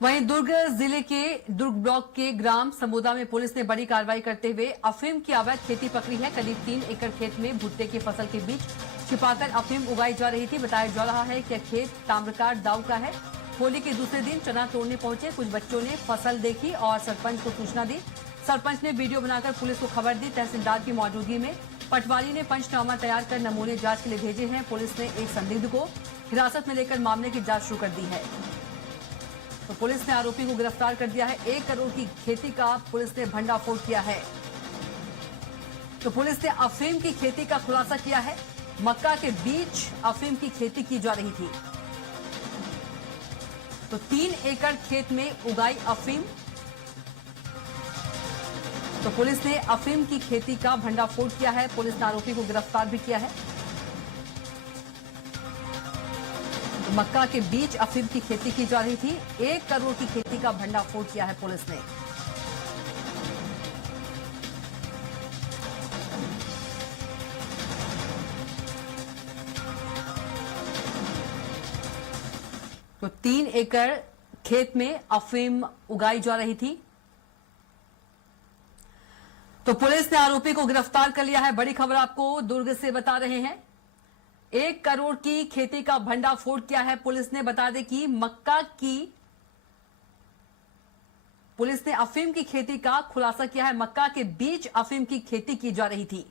वहीं दुर्ग जिले के दुर्ग ब्लॉक के ग्राम समोदा में पुलिस ने बड़ी कार्रवाई करते हुए अफीम की अवैध खेती पकड़ी है। करीब 3 एकड़ खेत में भुट्टे की फसल के बीच छिपाकर अफीम उगाई जा रही थी। बताया जा रहा है कि यह खेत ताम्रकाट दाऊ का है। होली के दूसरे दिन चना तोड़ने पहुंचे कुछ बच्चों ने फसल देखी और सरपंच को सूचना दी। सरपंच ने वीडियो बनाकर पुलिस को खबर दी। तहसीलदार की मौजूदगी में पटवारी ने पंचनामा तैयार कर नमूने जांच के लिए भेजे हैं। पुलिस ने एक संदिग्ध को हिरासत में लेकर मामले की जांच शुरू कर दी है। तो पुलिस ने आरोपी को गिरफ्तार कर दिया है। 1 करोड़ की खेती का पुलिस ने भंडाफोड़ किया है। तो पुलिस ने अफीम की खेती का खुलासा किया है। मक्का के बीच अफीम की खेती की जा रही थी। तो 3 एकड़ खेत में उगाई अफीम। तो पुलिस ने अफीम की खेती का भंडाफोड़ किया है। पुलिस ने आरोपी को गिरफ्तार भी किया है। मक्का के बीच अफीम की खेती की जा रही थी। 1 करोड़ की खेती का भंडाफोड़ किया है पुलिस ने। तो 3 एकड़ खेत में अफीम उगाई जा रही थी। तो पुलिस ने आरोपी को गिरफ्तार कर लिया है। बड़ी खबर आपको दुर्ग से बता रहे हैं। 1 करोड़ की खेती का भंडाफोड़ किया है पुलिस ने। बता दें कि पुलिस ने अफीम की खेती का खुलासा किया है। मक्का के बीच अफीम की खेती की जा रही थी।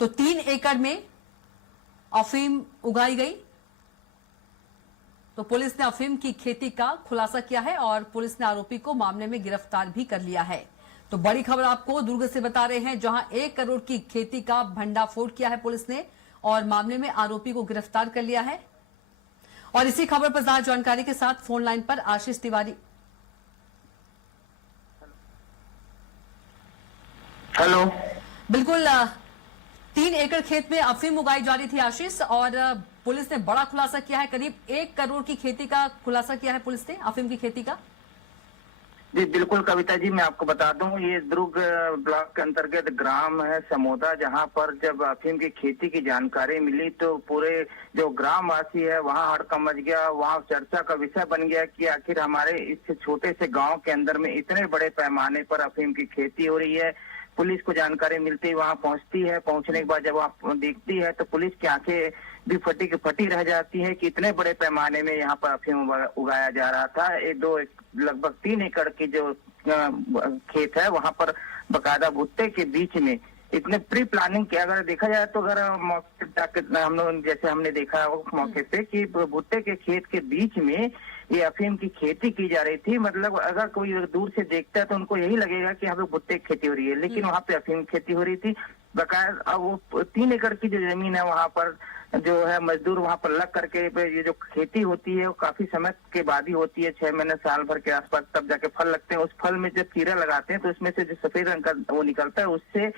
तो 3 एकड़ में अफीम उगाई गई। तो पुलिस ने अफीम की खेती का खुलासा किया है और पुलिस ने आरोपी को मामले में गिरफ्तार भी कर लिया है। तो बड़ी खबर आपको दुर्ग से बता रहे हैं, जहां 1 करोड़ की खेती का भंडाफोड़ किया है पुलिस ने और मामले में आरोपी को गिरफ्तार कर लिया है। और इसी खबर पर ज्यादा जानकारी के साथ फोन लाइन पर आशीष तिवारी। हेलो। बिल्कुल, 3 एकड़ खेत में अफीम उगाई जा रही थी आशीष, और पुलिस ने बड़ा खुलासा किया है। करीब 1 करोड़ की खेती का खुलासा किया है पुलिस ने, अफीम की खेती का। जी बिल्कुल कविता जी, मैं आपको बता दूं, ये दुर्ग ब्लॉक के अंतर्गत ग्राम है समोदा, जहां पर जब अफीम की खेती की जानकारी मिली तो पूरे जो ग्रामवासी है वहां हड़कंप मच गया। वहां चर्चा का विषय बन गया कि आखिर हमारे इस छोटे से गांव के अंदर में इतने बड़े पैमाने पर अफीम की खेती हो रही है। पुलिस को जानकारी मिलती ही वहां पहुंचती है। पहुंचने के बाद जब वहां देखती है तो पुलिस की आंखें भी फटी की फटी रह जाती है कि इतने बड़े पैमाने में यहाँ पर अफीम उगाया जा रहा था। लगभग 3 एकड़ की जो खेत है वहां पर बकायदा भुट्टे के बीच में इतने प्री प्लानिंग किया। अगर देखा जाए तो अगर मौके हम लोग जैसे हमने देखा मौके पे कि भुट्टे के खेत के बीच में ये अफीम की खेती की जा रही थी। मतलब अगर कोई दूर से देखता है तो उनको यही लगेगा कि यहाँ पे भुट्टे की खेती हो रही है, लेकिन वहाँ पे अफीम खेती हो रही थी। बकायदा वो 3 एकड़ की जो जमीन है वहाँ पर जो है मजदूर वहाँ पर लग करके ये जो खेती होती है वो काफी समय के बाद ही होती है, 6 महीने साल भर के आसपास, तब जाके फल लगते हैं। उस फल में जब कीड़ा लगाते हैं तो उसमें से जो सफेद रंग का वो निकलता है, उससे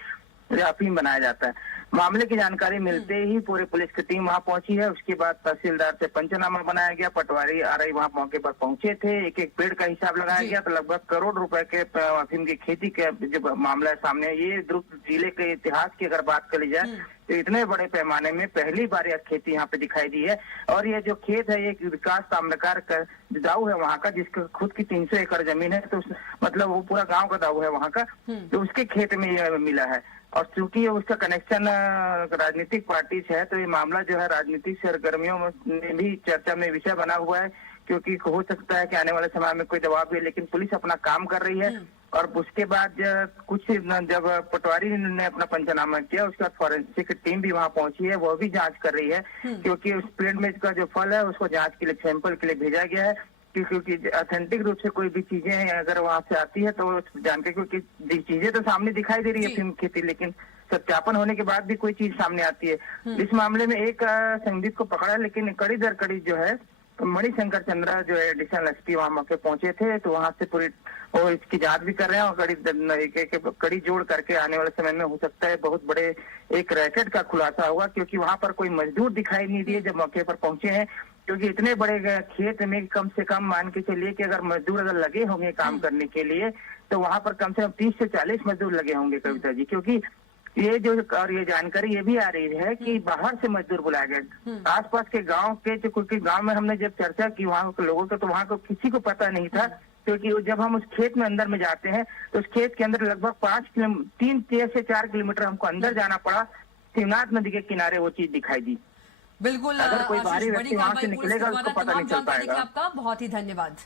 अफीम बनाया जाता है। मामले की जानकारी मिलते ही पूरे पुलिस की टीम वहां पहुंची है। उसके बाद तहसीलदार से पंचनामा बनाया गया। पटवारी आरआई वहां मौके पर पहुंचे थे। एक एक पेड़ का हिसाब लगाया गया। तो लगभग करोड़ रुपए के अफीम की खेती का जब मामला सामने, ये दुर्ग जिले के इतिहास की अगर बात करी जाए तो इतने बड़े पैमाने में पहली बार यह खेती यहाँ पे दिखाई दी है। और ये जो खेत है ये विकास ताम्रकार का दाऊ है वहाँ का, जिसका खुद की 300 एकड़ जमीन है। तो मतलब वो पूरा गाँव का दाऊ है वहाँ का, तो उसके खेत में यह मिला है। और चूंकि उसका कनेक्शन राजनीतिक पार्टी से है तो ये मामला जो है राजनीतिक सरगर्मियों में भी चर्चा में विषय बना हुआ है, क्योंकि हो सकता है कि आने वाले समय में कोई दबाव भी, लेकिन पुलिस अपना काम कर रही है। और उसके बाद जब पटवारी ने अपना पंचनामा किया, उसके बाद फॉरेंसिक टीम भी वहां पहुंची है, वो भी जांच कर रही है, क्योंकि उस पेड़ में का जो फल है उसको जांच के लिए सैंपल के लिए भेजा गया है। क्योंकि ऑथेंटिक रूप से कोई भी चीजें अगर वहां से आती है तो जानकर, क्योंकि चीजें तो सामने दिखाई दे रही है अफीम खेती, लेकिन सत्यापन होने के बाद भी कोई चीज सामने आती है। इस मामले में एक संदिग्ध को पकड़ा, लेकिन कड़ी दर कड़ी जो है मणिशंकर चंद्रा जो है एडिशनल एसपी वहां मौके पहुंचे थे, तो वहां से पूरी वो इसकी जांच भी कर रहे हैं। और कड़ी जोड़ करके आने वाले समय में हो सकता है बहुत बड़े एक रैकेट का खुलासा होगा, क्योंकि वहां पर कोई मजदूर दिखाई नहीं दिए जब मौके पर पहुंचे हैं। क्योंकि इतने बड़े खेत में कम से कम मान के चलिए कि अगर मजदूर अगर लगे होंगे काम करने के लिए तो वहां पर कम से कम 30 से 40 मजदूर लगे होंगे कविता जी, क्योंकि ये जो और ये जानकारी ये भी आ रही है कि बाहर से मजदूर बुलाए गए। आसपास के गांव के जो क्योंकि गांव में हमने जब चर्चा की वहाँ के लोगों को, तो वहाँ को किसी को पता नहीं था, क्योंकि जब हम उस खेत में अंदर में जाते हैं तो उस खेत के अंदर लगभग 3 से 4 किलोमीटर हमको अंदर जाना पड़ा। शिवनाथ नदी के किनारे वो चीज दिखाई दी। बिल्कुल अगर कोई आशीष, बाहरी बड़ी व्यक्ति वहां से कार्रवाई पुलिस निकलेगा के उसको द्वारा। पता तमाम नहीं चल जानकारी के लिए पाएगा। आपका बहुत ही धन्यवाद।